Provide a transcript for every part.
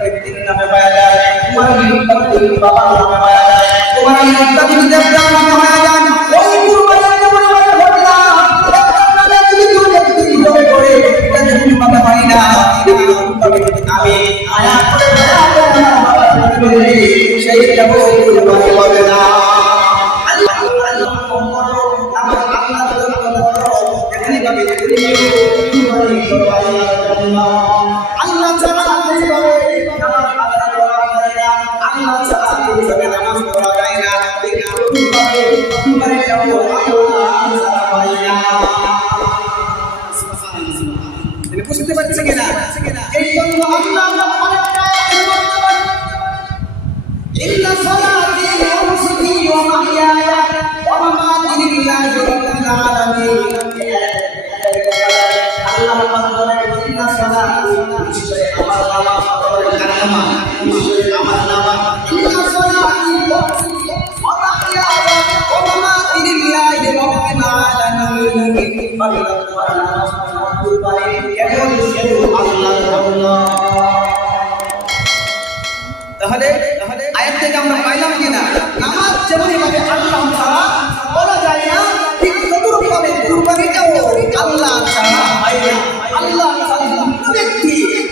ব্যক্তির নামে পাওয়া যায়, কুরবানি বাবার নামে পাওয়া যায়, কুরবানি যদি দেবতার নামে পাওয়া যায়, ওই কুরবানি যেমন আমরা করলাম আপনারা যদি কেউ ব্যক্তি হিসেবে করে এটা যদি পাতে পারি না, আমি আয়াত করে সেই যাব কুরবানি হবে না। আল্লাহ আল্লাহ বুঝতে পারছে কিনা? এই জন্য আল্লাহ ইন্না সালাতি ওয়া নুসুকি ওয়া মাহইয়ায়া ওয়া মামাতি লিল্লাহি রাব্বিল আলামিন। আল্লাহ বলেন ইন্না সালাতি নিশ্চয় আমার নামাজ কালামা নিশ্চয় আমার নামাজ ইন্না সালাতি ওয়া নুসুকি ওয়া মাহইয়ায়া ওয়া মামাতি লিল্লাহি রাব্বিল আলামিন। তাহলে আয়াত থেকে আমরা পাইলাম কিনা নামাজ যেমন ভাবে আল্লাহ ছাড়া বলা যায় না, ঠিক ততরূপ ভাবে কুরবানিটাও আল্লাহ ছাড়া হয় না। আল্লাহ ছাড়া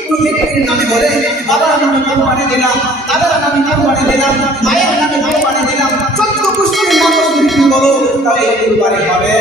কোন ব্যক্তির নামে বলে বাবার নামে কুরবানি দিলাম, দাদার নামে কুরবানি দিলাম, মায়ের নামে কুরবানি দিলাম, 14 পুরুষের নামে যদি বলো তাহলে কুরবানি হবে।